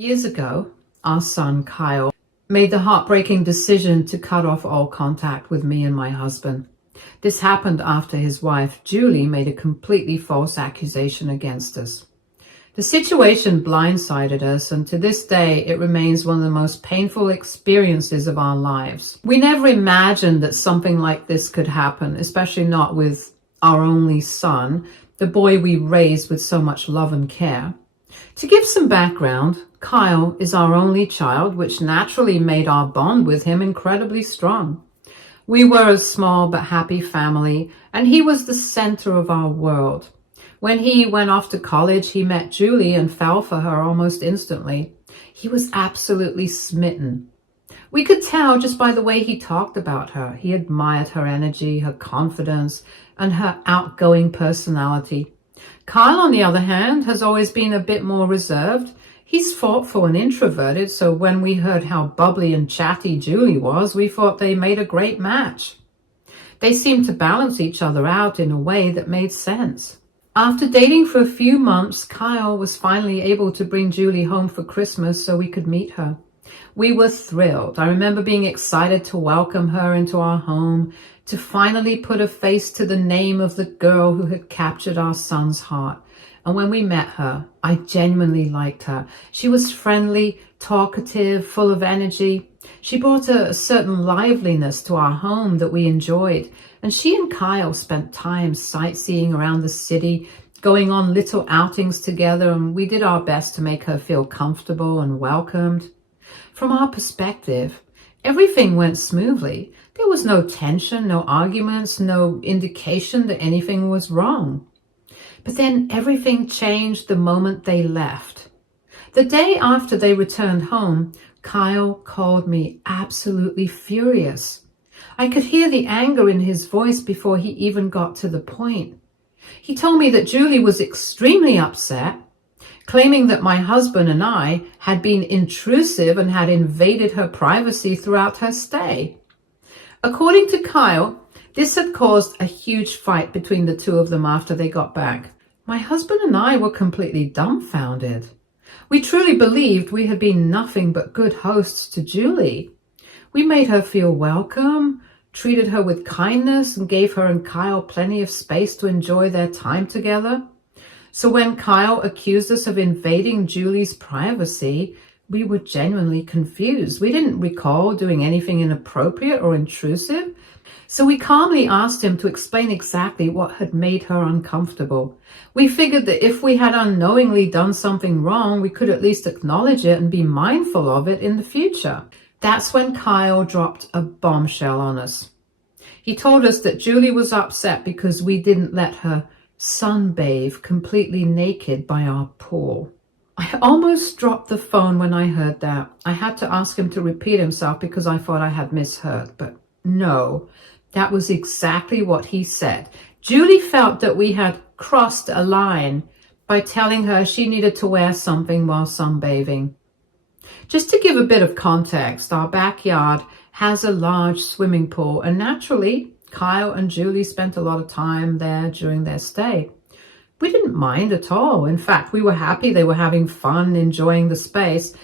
Years ago, our son Kyle made the heartbreaking decision to cut off all contact with me and my husband. This happened after his wife, Julie, made a completely false accusation against us. The situation blindsided us, and to this day, it remains one of the most painful experiences of our lives. We never imagined that something like this could happen, especially not with our only son, the boy we raised with so much love and care. To give some background, Kyle is our only child, which naturally made our bond with him incredibly strong. We were a small but happy family, and he was the center of our world. When he went off to college, he met Julie and fell for her almost instantly. He was absolutely smitten. We could tell just by the way he talked about her. He admired her energy, her confidence, and her outgoing personality. Kyle, on the other hand, has always been a bit more reserved. He's thoughtful and introverted, so when we heard how bubbly and chatty Julie was, we thought they made a great match. They seemed to balance each other out in a way that made sense. After dating for a few months, Kyle was finally able to bring Julie home for Christmas so we could meet her. We were thrilled. I remember being excited to welcome her into our home, to finally put a face to the name of the girl who had captured our son's heart. And when we met her, I genuinely liked her. She was friendly, talkative, full of energy. She brought a certain liveliness to our home that we enjoyed. And she and Kyle spent time sightseeing around the city, going on little outings together, and we did our best to make her feel comfortable and welcomed. From our perspective, everything went smoothly. There was no tension, no arguments, no indication that anything was wrong. But then everything changed the moment they left. The day after they returned home, Kyle called me absolutely furious. I could hear the anger in his voice before he even got to the point. He told me that Julie was extremely upset, claiming that my husband and I had been intrusive and had invaded her privacy throughout her stay. According to Kyle, this had caused a huge fight between the two of them after they got back. My husband and I were completely dumbfounded. We truly believed we had been nothing but good hosts to Julie. We made her feel welcome, treated her with kindness, and gave her and Kyle plenty of space to enjoy their time together. So when Kyle accused us of invading Julie's privacy, we were genuinely confused. We didn't recall doing anything inappropriate or intrusive. So we calmly asked him to explain exactly what had made her uncomfortable. We figured that if we had unknowingly done something wrong, we could at least acknowledge it and be mindful of it in the future. That's when Kyle dropped a bombshell on us. He told us that Julie was upset because we didn't let her sunbathe completely naked by our pool. I almost dropped the phone when I heard that. I had to ask him to repeat himself because I thought I had misheard, but no, that was exactly what he said. Julie felt that we had crossed a line by telling her she needed to wear something while sunbathing. Just to give a bit of context, our backyard has a large swimming pool, and naturally, Kyle and Julie spent a lot of time there during their stay. We didn't mind at all. In fact, we were happy they were having fun, enjoying the space.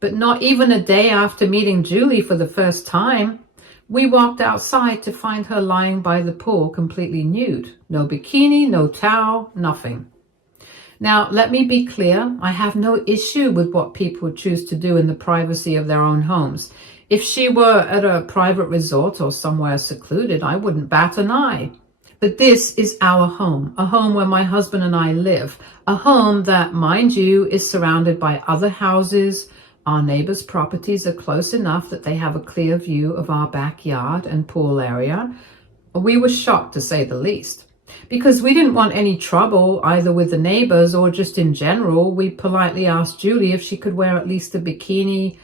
But not even a day after meeting Julie for the first time, we walked outside to find her lying by the pool completely nude. No bikini, no towel, nothing. Now, let me be clear, I have no issue with what people choose to do in the privacy of their own homes. If she were at a private resort or somewhere secluded, I wouldn't bat an eye. But this is our home, a home where my husband and I live, a home that, mind you, is surrounded by other houses. Our neighbors' properties are close enough that they have a clear view of our backyard and pool area. We were shocked, to say the least. Because we didn't want any trouble either with the neighbors or just in general, we politely asked Julie if she could wear at least a bikini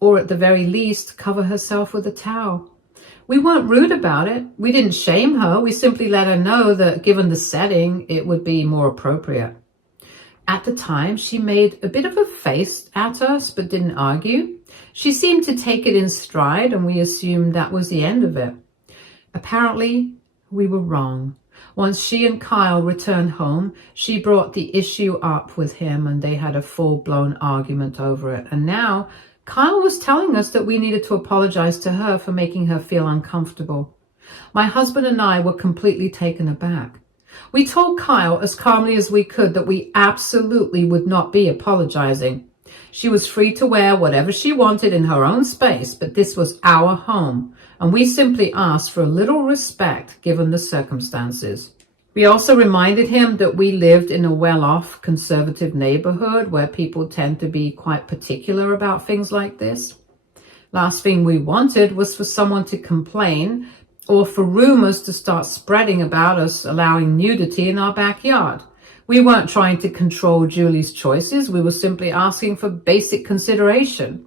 or at the very least cover herself with a towel. We weren't rude about it. We didn't shame her. We simply let her know that given the setting, it would be more appropriate. At the time, she made a bit of a face at us, but didn't argue. She seemed to take it in stride, and we assumed that was the end of it. Apparently, we were wrong. Once she and Kyle returned home, she brought the issue up with him and they had a full-blown argument over it. And now Kyle was telling us that we needed to apologize to her for making her feel uncomfortable. My husband and I were completely taken aback. We told Kyle as calmly as we could that we absolutely would not be apologizing. She was free to wear whatever she wanted in her own space, but this was our home, and we simply asked for a little respect given the circumstances. We also reminded him that we lived in a well-off conservative neighborhood where people tend to be quite particular about things like this. Last thing we wanted was for someone to complain or for rumors to start spreading about us allowing nudity in our backyard. We weren't trying to control Julie's choices. We were simply asking for basic consideration.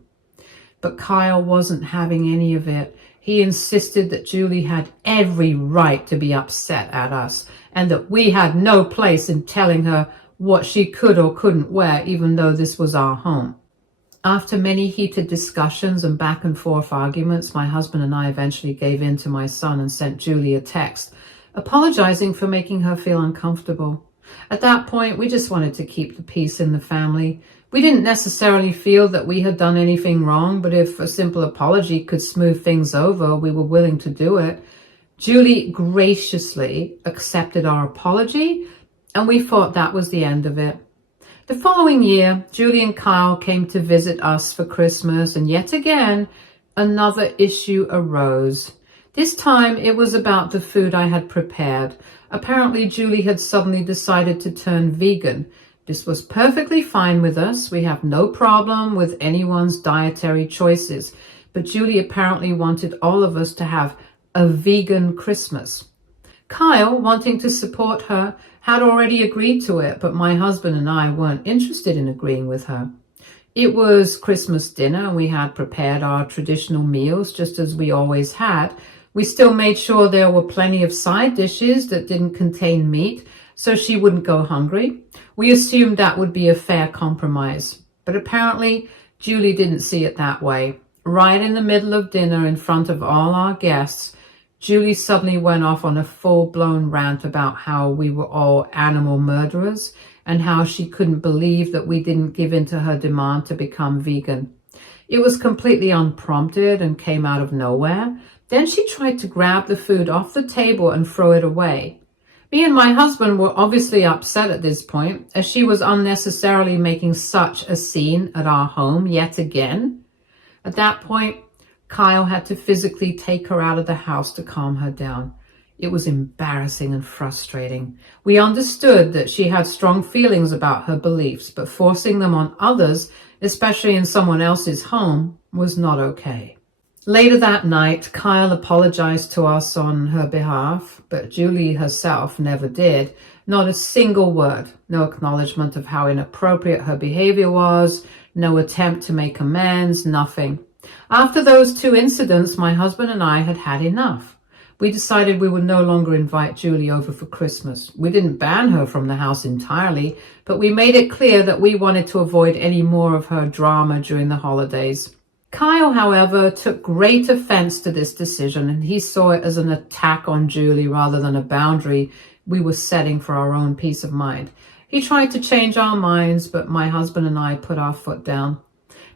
But Kyle wasn't having any of it. He insisted that Julie had every right to be upset at us and that we had no place in telling her what she could or couldn't wear, even though this was our home. After many heated discussions and back and forth arguments, my husband and I eventually gave in to my son and sent Julie a text, apologizing for making her feel uncomfortable. At that point, we just wanted to keep the peace in the family. We didn't necessarily feel that we had done anything wrong, but if a simple apology could smooth things over, we were willing to do it. Julie graciously accepted our apology, and we thought that was the end of it. The following year, Julie and Kyle came to visit us for Christmas, and yet again, another issue arose. This time, it was about the food I had prepared. Apparently, Julie had suddenly decided to turn vegan. This was perfectly fine with us. We have no problem with anyone's dietary choices. But Julie apparently wanted all of us to have a vegan Christmas. Kyle, wanting to support her, had already agreed to it, but my husband and I weren't interested in agreeing with her. It was Christmas dinner, and we had prepared our traditional meals just as we always had. We still made sure there were plenty of side dishes that didn't contain meat, so she wouldn't go hungry. We assumed that would be a fair compromise. But apparently, Julie didn't see it that way. Right in the middle of dinner, in front of all our guests, Julie suddenly went off on a full-blown rant about how we were all animal murderers and how she couldn't believe that we didn't give in to her demand to become vegan. It was completely unprompted and came out of nowhere. Then she tried to grab the food off the table and throw it away. Me and my husband were obviously upset at this point, as she was unnecessarily making such a scene at our home yet again. At that point, Kyle had to physically take her out of the house to calm her down. It was embarrassing and frustrating. We understood that she had strong feelings about her beliefs, but forcing them on others, especially in someone else's home, was not okay. Later that night, Kyle apologized to us on her behalf, but Julie herself never did. Not a single word, no acknowledgement of how inappropriate her behavior was, no attempt to make amends, nothing. After those two incidents, my husband and I had had enough. We decided we would no longer invite Julie over for Christmas. We didn't ban her from the house entirely, but we made it clear that we wanted to avoid any more of her drama during the holidays. Kyle, however, took great offense to this decision, and he saw it as an attack on Julie rather than a boundary we were setting for our own peace of mind. He tried to change our minds, but my husband and I put our foot down.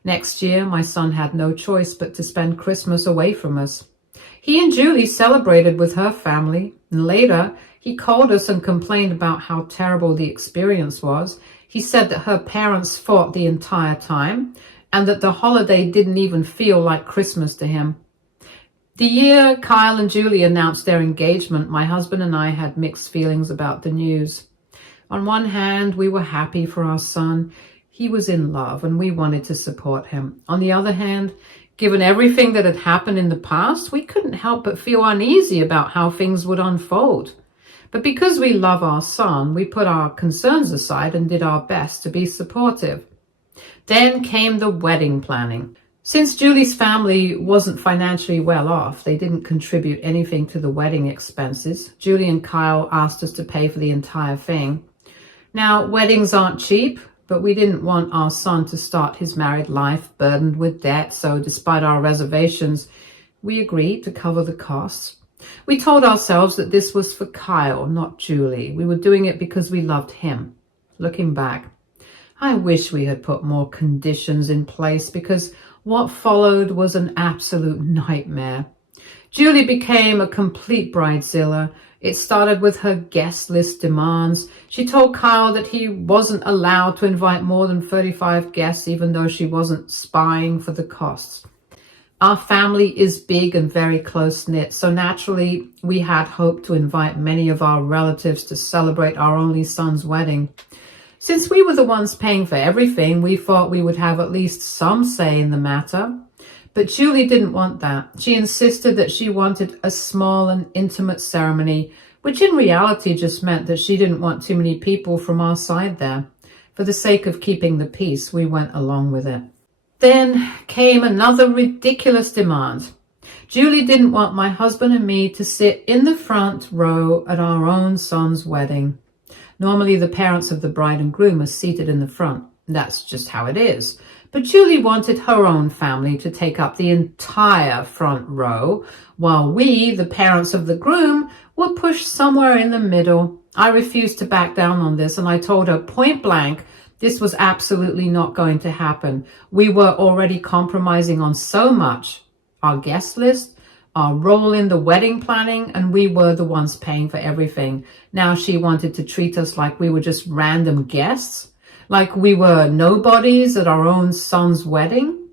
Next year, my son had no choice but to spend Christmas away from us. He and Julie celebrated with her family, and later he called us and complained about how terrible the experience was. He said that her parents fought the entire time, and that the holiday didn't even feel like Christmas to him. The year Kyle and Julie announced their engagement, my husband and I had mixed feelings about the news. On one hand, we were happy for our son. He was in love, and we wanted to support him. On the other hand, given everything that had happened in the past, we couldn't help but feel uneasy about how things would unfold. But because we love our son, we put our concerns aside and did our best to be supportive. Then came the wedding planning. Since Julie's family wasn't financially well off, they didn't contribute anything to the wedding expenses. Julie and Kyle asked us to pay for the entire thing. Now, weddings aren't cheap, but we didn't want our son to start his married life burdened with debt, so despite our reservations, we agreed to cover the costs. We told ourselves that this was for Kyle, not Julie. We were doing it because we loved him. Looking back, I wish we had put more conditions in place because what followed was an absolute nightmare. Julie became a complete bridezilla. It started with her guest list demands. She told Kyle that he wasn't allowed to invite more than 35 guests, even though she wasn't spying for the costs. Our family is big and very close-knit, so naturally we had hoped to invite many of our relatives to celebrate our only son's wedding. Since we were the ones paying for everything, we thought we would have at least some say in the matter. But Julie didn't want that. She insisted that she wanted a small and intimate ceremony, which in reality just meant that she didn't want too many people from our side there. For the sake of keeping the peace, we went along with it. Then came another ridiculous demand. Julie didn't want my husband and me to sit in the front row at our own son's wedding. Normally, the parents of the bride and groom are seated in the front. That's just how it is. But Julie wanted her own family to take up the entire front row, while we, the parents of the groom, were pushed somewhere in the middle. I refused to back down on this, and I told her point blank this was absolutely not going to happen. We were already compromising on so much. Our guest list, our role in the wedding planning, and we were the ones paying for everything. Now she wanted to treat us like we were just random guests, like we were nobodies at our own son's wedding.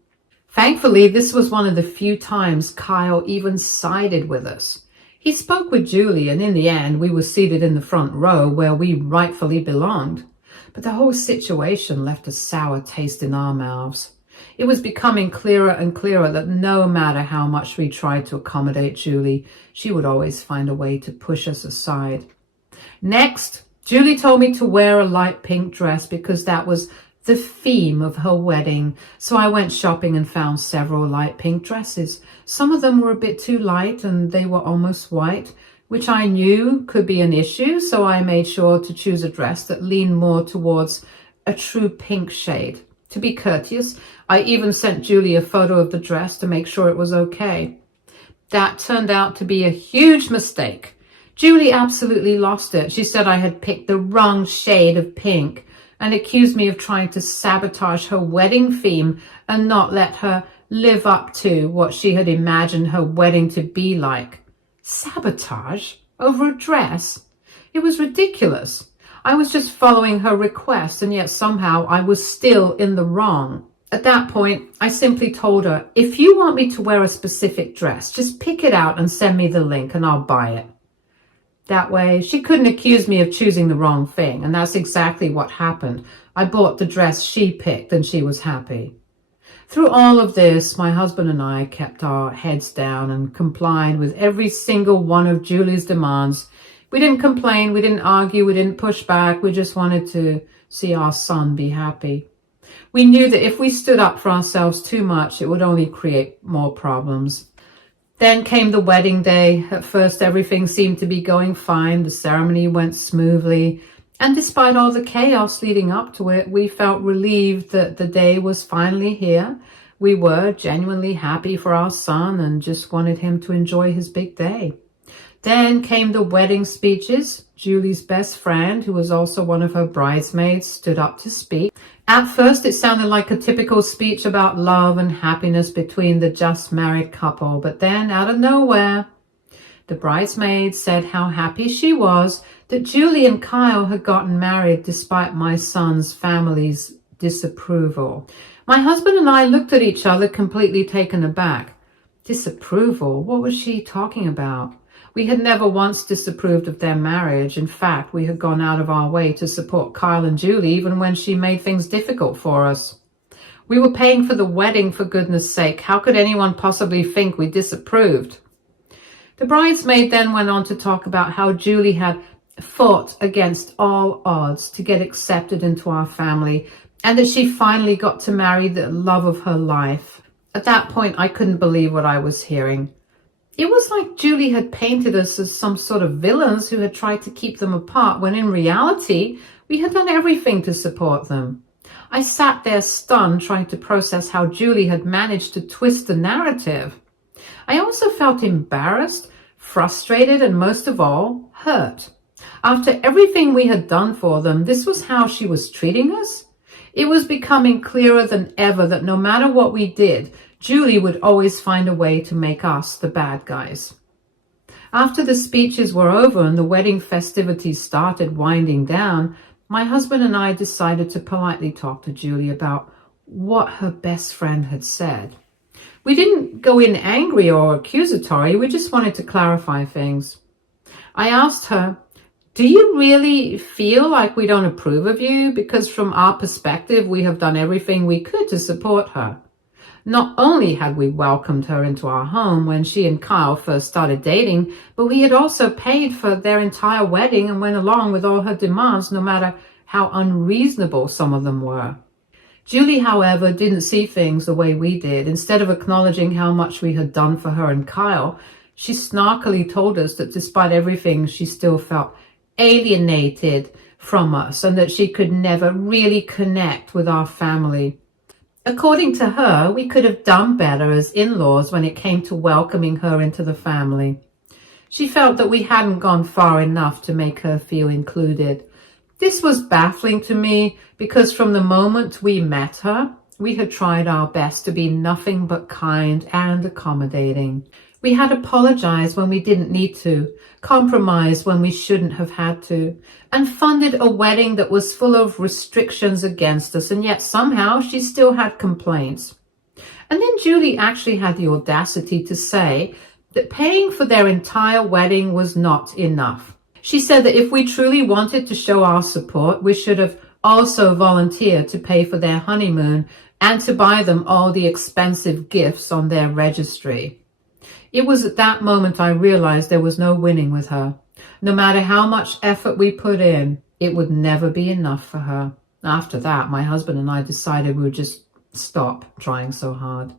Thankfully, this was one of the few times Kyle even sided with us. He spoke with Julie, and in the end, we were seated in the front row where we rightfully belonged. But the whole situation left a sour taste in our mouths. It was becoming clearer and clearer that no matter how much we tried to accommodate Julie, she would always find a way to push us aside. Next, Julie told me to wear a light pink dress because that was the theme of her wedding. So I went shopping and found several light pink dresses. Some of them were a bit too light and they were almost white, which I knew could be an issue, so I made sure to choose a dress that leaned more towards a true pink shade. To be courteous, I even sent Julie a photo of the dress to make sure it was okay. That turned out to be a huge mistake. Julie absolutely lost it. She said I had picked the wrong shade of pink and accused me of trying to sabotage her wedding theme and not let her live up to what she had imagined her wedding to be like. Sabotage? Over a dress? It was ridiculous. I was just following her request, and yet somehow I was still in the wrong. At that point, I simply told her, if you want me to wear a specific dress, just pick it out and send me the link and I'll buy it. That way, she couldn't accuse me of choosing the wrong thing, and that's exactly what happened. I bought the dress she picked and she was happy. Through all of this, my husband and I kept our heads down and complied with every single one of Julie's demands. We didn't complain, we didn't argue, we didn't push back. We just wanted to see our son be happy. We knew that if we stood up for ourselves too much, it would only create more problems. Then came the wedding day. At first, everything seemed to be going fine. The ceremony went smoothly. And despite all the chaos leading up to it, we felt relieved that the day was finally here. We were genuinely happy for our son and just wanted him to enjoy his big day. Then came the wedding speeches. Julie's best friend, who was also one of her bridesmaids, stood up to speak. At first, it sounded like a typical speech about love and happiness between the just married couple, but then out of nowhere, the bridesmaid said how happy she was that Julie and Kyle had gotten married despite my son's family's disapproval. My husband and I looked at each other completely taken aback. Disapproval? What was she talking about? We had never once disapproved of their marriage. In fact, we had gone out of our way to support Kyle and Julie even when she made things difficult for us. We were paying for the wedding, for goodness sake. How could anyone possibly think we disapproved? The bridesmaid then went on to talk about how Julie had fought against all odds to get accepted into our family and that she finally got to marry the love of her life. At that point, I couldn't believe what I was hearing. It was like Julie had painted us as some sort of villains who had tried to keep them apart, when in reality, we had done everything to support them. I sat there stunned, trying to process how Julie had managed to twist the narrative. I also felt embarrassed, frustrated, and most of all, hurt. After everything we had done for them, this was how she was treating us? It was becoming clearer than ever that no matter what we did, Julie would always find a way to make us the bad guys. After the speeches were over and the wedding festivities started winding down, my husband and I decided to politely talk to Julie about what her best friend had said. We didn't go in angry or accusatory, we just wanted to clarify things. I asked her, "Do you really feel like we don't approve of you? Because from our perspective, we have done everything we could to support her." Not only had we welcomed her into our home when she and Kyle first started dating, but we had also paid for their entire wedding and went along with all her demands, no matter how unreasonable some of them were. Julie, however, didn't see things the way we did. Instead of acknowledging how much we had done for her and Kyle, she snarkily told us that despite everything, she still felt alienated from us and that she could never really connect with our family. According to her, we could have done better as in-laws when it came to welcoming her into the family. She felt that we hadn't gone far enough to make her feel included. This was baffling to me because from the moment we met her, we had tried our best to be nothing but kind and accommodating. We had apologized when we didn't need to, compromised when we shouldn't have had to, and funded a wedding that was full of restrictions against us, and yet somehow she still had complaints. And then Julie actually had the audacity to say that paying for their entire wedding was not enough. She said that if we truly wanted to show our support, we should have also volunteered to pay for their honeymoon and to buy them all the expensive gifts on their registry. It was at that moment I realized there was no winning with her. No matter how much effort we put in, it would never be enough for her. After that, my husband and I decided we would just stop trying so hard.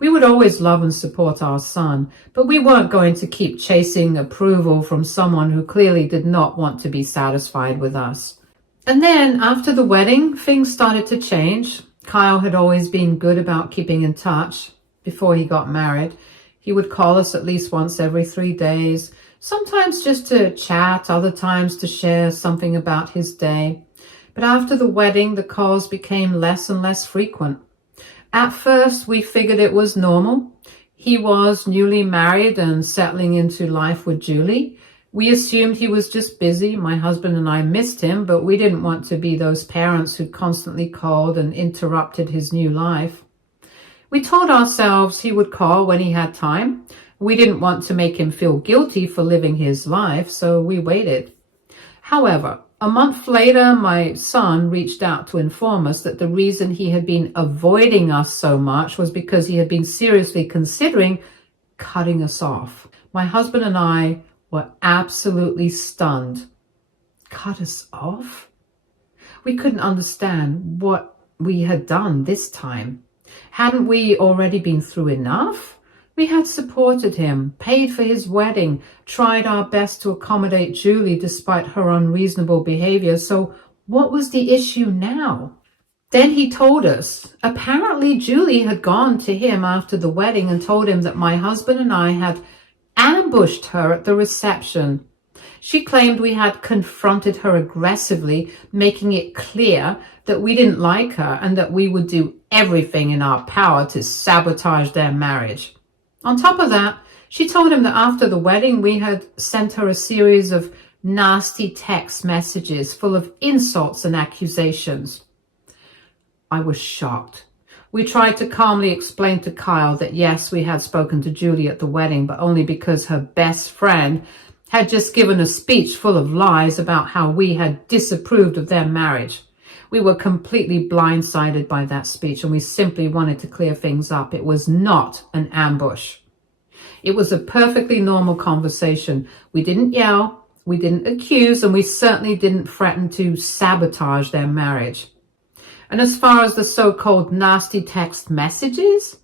We would always love and support our son, but we weren't going to keep chasing approval from someone who clearly did not want to be satisfied with us. And then, after the wedding, things started to change. Kyle had always been good about keeping in touch before he got married. He would call us at least once every 3 days, sometimes just to chat, other times to share something about his day. But after the wedding, the calls became less and less frequent. At first, we figured it was normal. He was newly married and settling into life with Julie. We assumed he was just busy. My husband and I missed him, but we didn't want to be those parents who constantly called and interrupted his new life. We told ourselves he would call when he had time. We didn't want to make him feel guilty for living his life, so we waited. However, a month later, my son reached out to inform us that the reason he had been avoiding us so much was because he had been seriously considering cutting us off. My husband and I were absolutely stunned. Cut us off? We couldn't understand what we had done this time. Hadn't we already been through enough? We had supported him, paid for his wedding, tried our best to accommodate Julie despite her unreasonable behavior. So what was the issue now? Then he told us, apparently Julie had gone to him after the wedding and told him that my husband and I had ambushed her at the reception. She claimed we had confronted her aggressively, making it clear that we didn't like her and that we would do everything in our power to sabotage their marriage. On top of that, she told him that after the wedding, we had sent her a series of nasty text messages full of insults and accusations. I was shocked. We tried to calmly explain to Kyle that yes, we had spoken to Julie at the wedding, but only because her best friend had just given a speech full of lies about how we had disapproved of their marriage. We were completely blindsided by that speech, and we simply wanted to clear things up. It was not an ambush. It was a perfectly normal conversation. We didn't yell, we didn't accuse, and we certainly didn't threaten to sabotage their marriage. And as far as the so-called nasty text messages,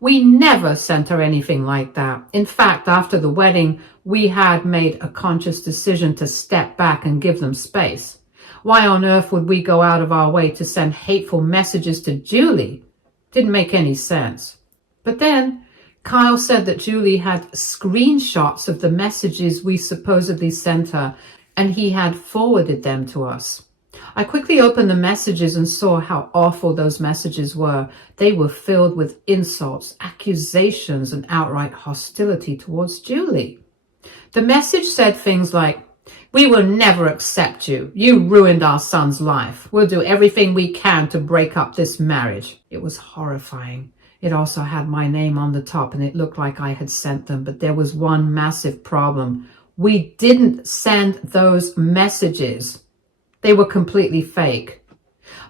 we never sent her anything like that. In fact, after the wedding, we had made a conscious decision to step back and give them space. Why on earth would we go out of our way to send hateful messages to Julie? Didn't make any sense. But then, Kyle said that Julie had screenshots of the messages we supposedly sent her, and he had forwarded them to us. I quickly opened the messages and saw how awful those messages were. They were filled with insults, accusations, and outright hostility towards Julie. The message said things like, "We will never accept you. You ruined our son's life. We'll do everything we can to break up this marriage." It was horrifying. It also had my name on the top, and it looked like I had sent them, but there was one massive problem. We didn't send those messages. They were completely fake.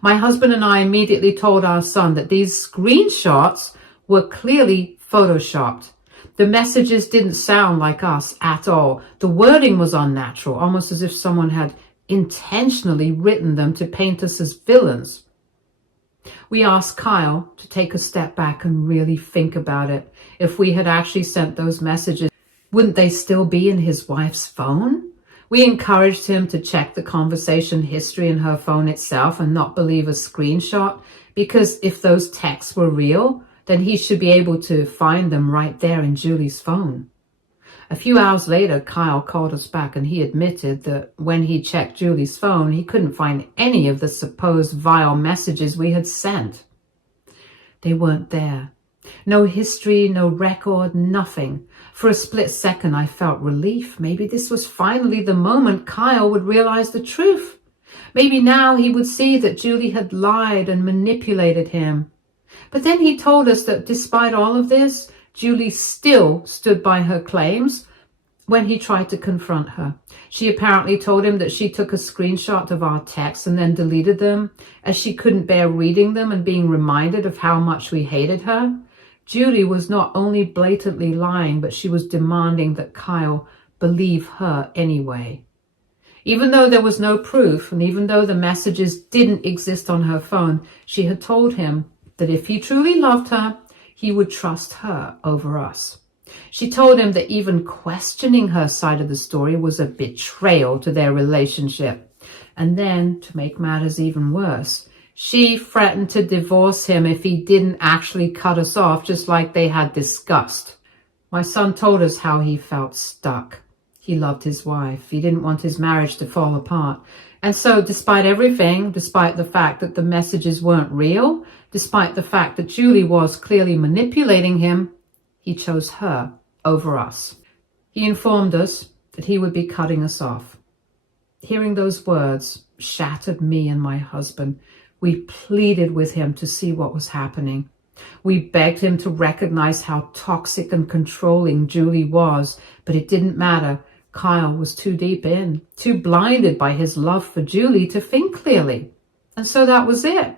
My husband and I immediately told our son that these screenshots were clearly photoshopped. The messages didn't sound like us at all. The wording was unnatural, almost as if someone had intentionally written them to paint us as villains. We asked Kyle to take a step back and really think about it. If we had actually sent those messages, wouldn't they still be in his wife's phone? We encouraged him to check the conversation history in her phone itself and not believe a screenshot, because if those texts were real, then he should be able to find them right there in Julie's phone. A few hours later, Kyle called us back and he admitted that when he checked Julie's phone, he couldn't find any of the supposed vile messages we had sent. They weren't there. No history, no record, nothing. For a split second, I felt relief. Maybe this was finally the moment Kyle would realize the truth. Maybe now he would see that Julie had lied and manipulated him. But then he told us that despite all of this, Julie still stood by her claims when he tried to confront her. She apparently told him that she took a screenshot of our texts and then deleted them, as she couldn't bear reading them and being reminded of how much we hated her. Julie was not only blatantly lying, but she was demanding that Kyle believe her anyway. Even though there was no proof, and even though the messages didn't exist on her phone, she had told him that if he truly loved her, he would trust her over us. She told him that even questioning her side of the story was a betrayal to their relationship. And then, to make matters even worse, she threatened to divorce him if he didn't actually cut us off, just like they had discussed. My son told us how he felt stuck. He loved his wife. He didn't want his marriage to fall apart. And so, despite everything, despite the fact that the messages weren't real, despite the fact that Julie was clearly manipulating him, he chose her over us. He informed us that he would be cutting us off. Hearing those words shattered me and my husband. We pleaded with him to see what was happening. We begged him to recognize how toxic and controlling Julie was, but it didn't matter. Kyle was too deep in, too blinded by his love for Julie to think clearly. And so that was it.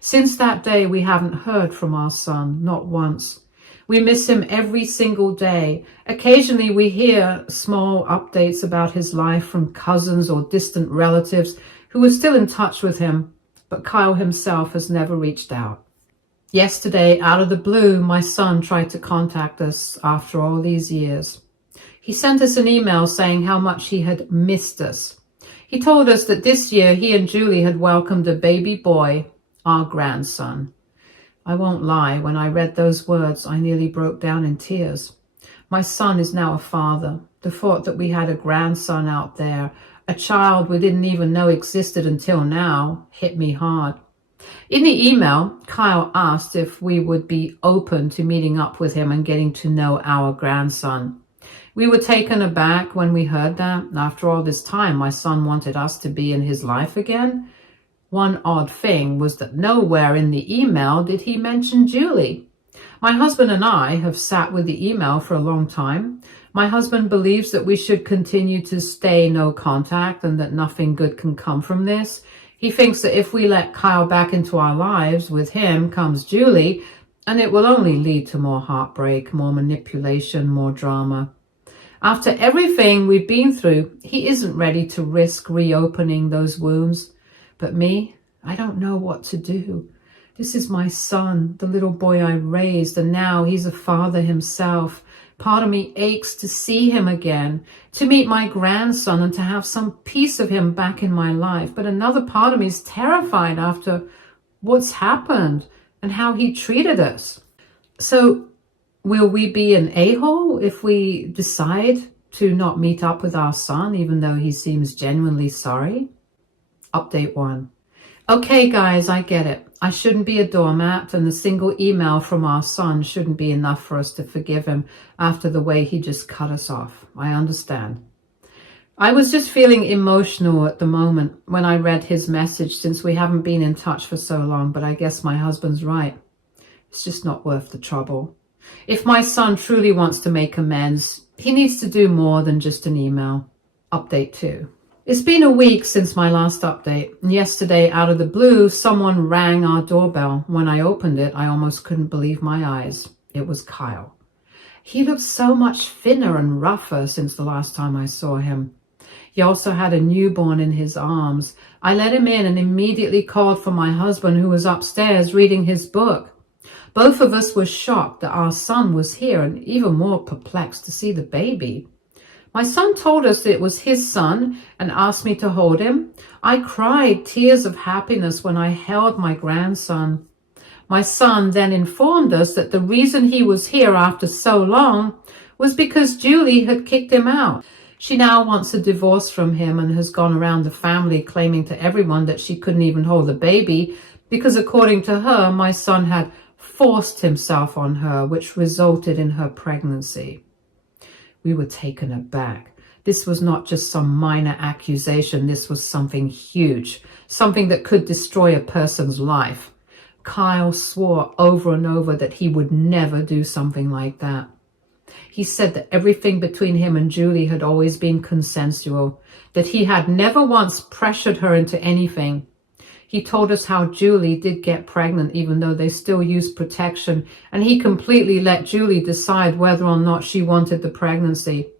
Since that day, we haven't heard from our son, not once. We miss him every single day. Occasionally, we hear small updates about his life from cousins or distant relatives who are still in touch with him, but Kyle himself has never reached out. Yesterday, out of the blue, my son tried to contact us after all these years. He sent us an email saying how much he had missed us. He told us that this year he and Julie had welcomed a baby boy, our grandson. I won't lie, when I read those words, I nearly broke down in tears. My son is now a father. The thought that we had a grandson out there, a child we didn't even know existed until now, hit me hard. In the email, Kyle asked if we would be open to meeting up with him and getting to know our grandson. We were taken aback when we heard that. After all this time, my son wanted us to be in his life again. One odd thing was that nowhere in the email did he mention Julie. My husband and I have sat with the email for a long time. My husband believes that we should continue to stay no contact and that nothing good can come from this. He thinks that if we let Kyle back into our lives, with him comes Julie, and it will only lead to more heartbreak, more manipulation, more drama. After everything we've been through, he isn't ready to risk reopening those wounds. But me, I don't know what to do. This is my son, the little boy I raised, and now he's a father himself. Part of me aches to see him again, to meet my grandson and to have some piece of him back in my life. But another part of me is terrified after what's happened and how he treated us. So Will we be an a-hole if we decide to not meet up with our son, even though he seems genuinely sorry? Update 1. Okay, guys, I get it. I shouldn't be a doormat, and a single email from our son shouldn't be enough for us to forgive him after the way he just cut us off. I understand. I was just feeling emotional at the moment when I read his message, since we haven't been in touch for so long, but I guess my husband's right. It's just not worth the trouble. If my son truly wants to make amends, he needs to do more than just an email. Update 2. It's been a week since my last update, and yesterday, out of the blue, someone rang our doorbell. When I opened it, I almost couldn't believe my eyes. It was Kyle. He looked so much thinner and rougher since the last time I saw him. He also had a newborn in his arms. I let him in and immediately called for my husband, who was upstairs reading his book. Both of us were shocked that our son was here, and even more perplexed to see the baby. My son told us it was his son and asked me to hold him. I cried tears of happiness when I held my grandson. My son then informed us that the reason he was here after so long was because Julie had kicked him out. She now wants a divorce from him and has gone around the family claiming to everyone that she couldn't even hold the baby because, according to her, my son had forced himself on her, which resulted in her pregnancy. We were taken aback. This was not just some minor accusation. This was something huge, something that could destroy a person's life. Kyle swore over and over that he would never do something like that. He said that everything between him and Julie had always been consensual, that he had never once pressured her into anything. He told us how Julie did get pregnant even though they still used protection, and he completely let Julie decide whether or not she wanted the pregnancy.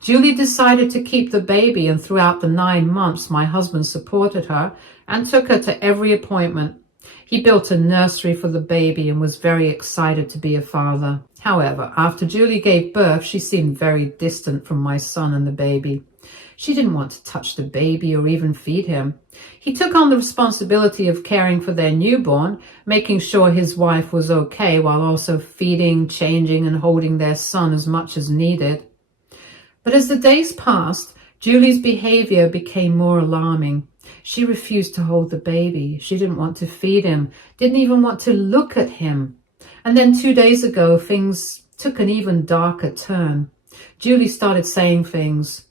Julie decided to keep the baby, and throughout the 9 months, my husband supported her and took her to every appointment. He built a nursery for the baby and was very excited to be a father. However, after Julie gave birth, she seemed very distant from my son and the baby. She didn't want to touch the baby or even feed him. He took on the responsibility of caring for their newborn, making sure his wife was okay while also feeding, changing, and holding their son as much as needed. But as the days passed, Julie's behavior became more alarming. She refused to hold the baby. She didn't want to feed him, didn't even want to look at him. And then 2 days ago, things took an even darker turn. Julie started saying things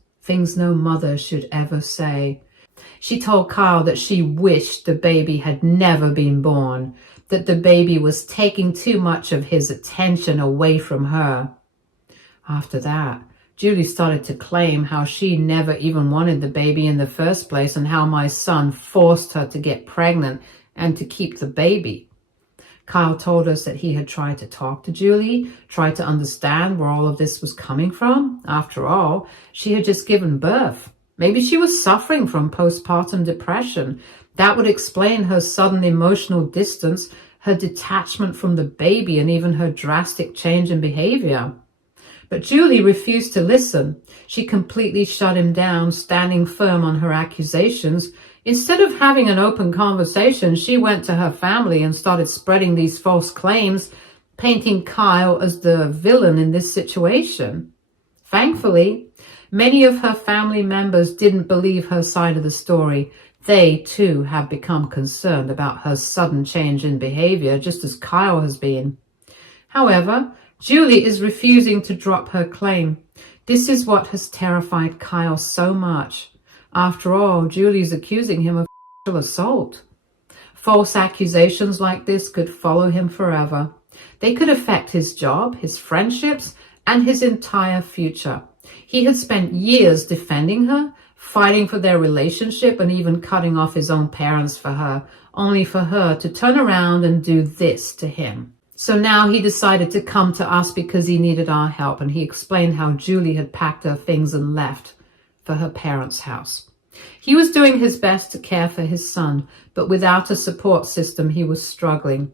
no mother should ever say. She told Kyle that she wished the baby had never been born, that the baby was taking too much of his attention away from her. After that, Julie started to claim how she never even wanted the baby in the first place and how my son forced her to get pregnant and to keep the baby. Kyle told us that he had tried to talk to Julie, tried to understand where all of this was coming from. After all, she had just given birth. Maybe she was suffering from postpartum depression. That would explain her sudden emotional distance, her detachment from the baby, and even her drastic change in behavior. But Julie refused to listen. She completely shut him down, standing firm on her accusations. Instead of having an open conversation, she went to her family and started spreading these false claims, painting Kyle as the villain in this situation. Thankfully, many of her family members didn't believe her side of the story. They, too, have become concerned about her sudden change in behavior, just as Kyle has been. However, Julie is refusing to drop her claim. This is what has terrified Kyle so much. After all, Julie's accusing him of sexual assault. False accusations like this could follow him forever. They could affect his job, his friendships, and his entire future. He had spent years defending her, fighting for their relationship, and even cutting off his own parents for her, only for her to turn around and do this to him. So now he decided to come to us because he needed our help, and he explained how Julie had packed her things and left for her parents' house. He was doing his best to care for his son, but without a support system, he was struggling.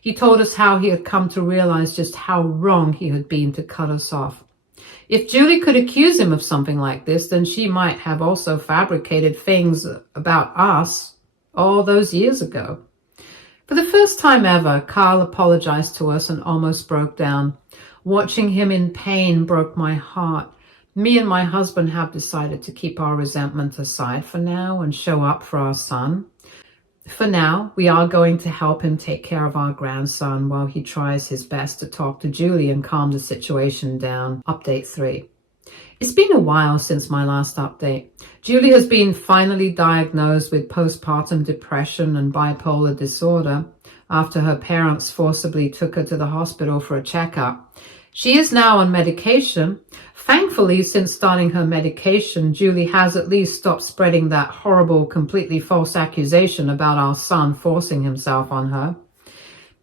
He told us how he had come to realize just how wrong he had been to cut us off. If Julie could accuse him of something like this, then she might have also fabricated things about us all those years ago. For the first time ever, Kyle apologized to us and almost broke down. Watching him in pain broke my heart. Me and my husband have decided to keep our resentment aside for now and show up for our son. For now, we are going to help him take care of our grandson while he tries his best to talk to Julie and calm the situation down. Update 3. It's been a while since my last update. Julie has been finally diagnosed with postpartum depression and bipolar disorder after her parents forcibly took her to the hospital for a checkup. She is now on medication. Thankfully, since starting her medication, Julie has at least stopped spreading that horrible, completely false accusation about our son forcing himself on her.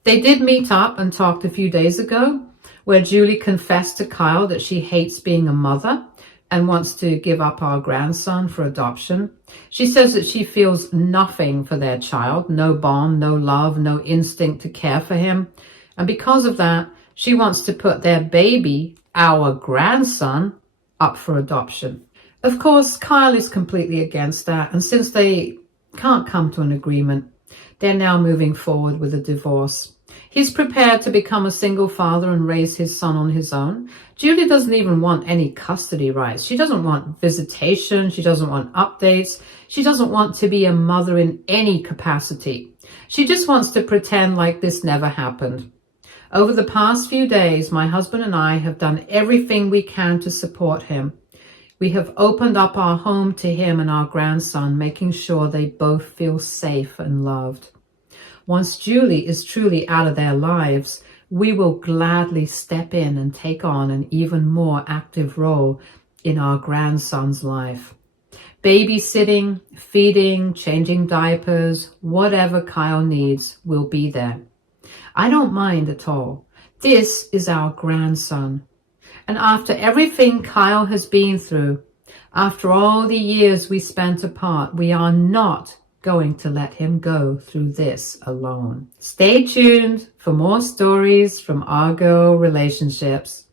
They did meet up and talked a few days ago, where Julie confessed to Kyle that she hates being a mother and wants to give up our grandson for adoption. She says that she feels nothing for their child, no bond, no love, no instinct to care for him. And because of that, she wants to put their baby, our grandson, up for adoption. Of course, Kyle is completely against that, and since they can't come to an agreement, they're now moving forward with a divorce. He's prepared to become a single father and raise his son on his own. Julie doesn't even want any custody rights. She doesn't want visitation. She doesn't want updates. She doesn't want to be a mother in any capacity. She just wants to pretend like this never happened. Over the past few days, my husband and I have done everything we can to support him. We have opened up our home to him and our grandson, making sure they both feel safe and loved. Once Julie is truly out of their lives, we will gladly step in and take on an even more active role in our grandson's life. Babysitting, feeding, changing diapers, whatever Kyle needs, we'll be there. I don't mind at all. This is our grandson. And after everything Kyle has been through, after all the years we spent apart, we are not going to let him go through this alone. Stay tuned for more stories from our girl relationships.